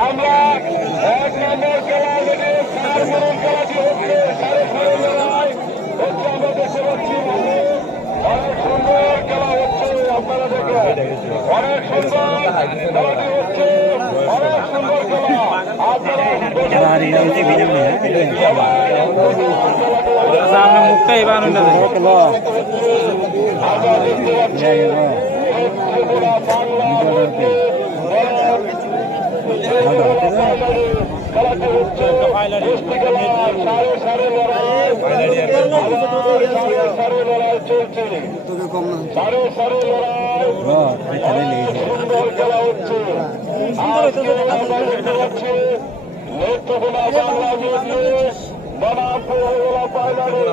আমরা এক নম্বর খেলা খেলাটি হচ্ছে সাড়ে লড়াই হচ্ছে আমরা দেখতে পাচ্ছি অনেক সুন্দর খেলা হচ্ছে আপনারা দেখেন অনেক সুন্দর খেলাটি হচ্ছে অনেক সুন্দর খেলা আপনারা মুখটাই বানানো খেলাটি হচ্ছে সাড়ে লড়াই চলছে সাড়ে লড়াই সুন্দর খেলা হচ্ছে আমরা দেখতে পাচ্ছি নেত্রকোনা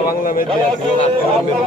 বাংলা মিডিয়া বাংলা